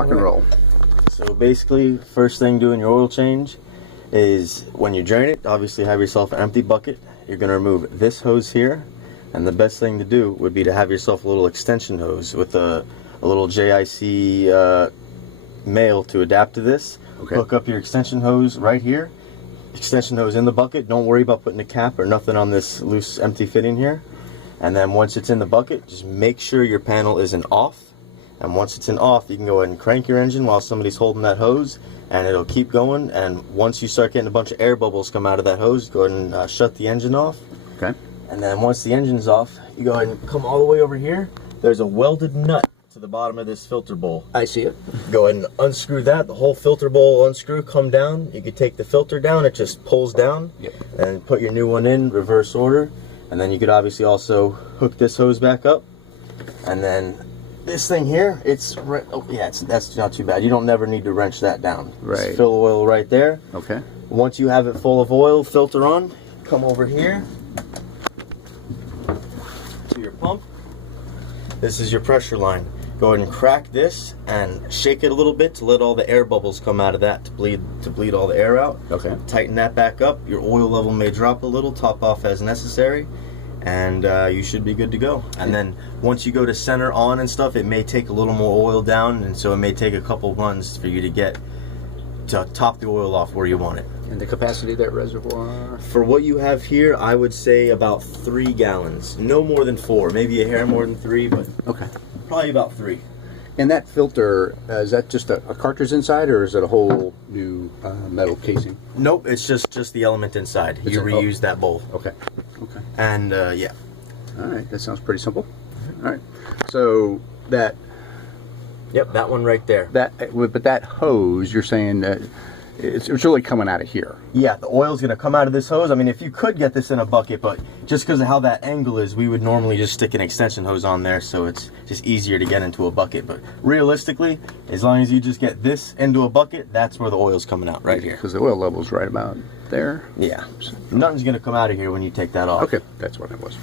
Rock and roll. So basically, first thing doing your oil change is when you drain it, obviously have yourself an empty bucket. You're going to remove this hose here, and the best thing to do would be to have yourself a little extension hose with a little JIC male to adapt to this. Okay. Hook up your extension hose right here. Extension hose in the bucket. Don't worry about putting a cap or nothing on this loose empty fitting here. And then once it's in the bucket, just make sure your panel isn't off. And once it's in off, you can go ahead and crank your engine while somebody's holding that hose, and it'll keep going. And once you start getting a bunch of air bubbles come out of that hose, go ahead and shut the engine off. Okay. And then once the engine's off, you go ahead and come all the way over here. There's a welded nut to the bottom of this filter bowl. I see it. Go ahead and unscrew that. The whole filter bowl will unscrew, come down. You can take the filter down. It just pulls down. Yep. And put your new one in reverse order. And then you could obviously also hook this hose back up. And then this thing here, that's not too bad. You don't never need to wrench that down. Right. Just fill oil right there. Okay. Once you have it full of oil, filter on, come over here to your pump. This is your pressure line. Go ahead and crack this and shake it a little bit to let all the air bubbles come out of that to bleed all the air out. Okay. Tighten that back up. Your oil level may drop a little, top off as necessary, and you should be good to go. And then once you go to center on and stuff, it may take a little more oil down, and so it may take a couple runs for you to get to top the oil off where you want it. And the capacity of that reservoir? For what you have here, I would say about 3 gallons. No more than 4, maybe a hair more than 3, but okay. Probably about 3. And that filter, is that just a cartridge inside, or is it a whole new metal casing? Nope, it's just the element inside. You reuse that bowl. Okay. Okay. And yeah. All right, that sounds pretty simple. All right. So that. Yep, that one right there. But that hose, you're saying that it's really coming out of here. Yeah, the oil's going to come out of this hose. I mean, if you could get this in a bucket, but just because of how that angle is, we would normally just stick an extension hose on there, so it's just easier to get into a bucket. But realistically, as long as you just get this into a bucket, that's where the oil's coming out, right here. Because the oil level's right about there. Yeah. Nothing's going to come out of here when you take that off. Okay, that's what it was.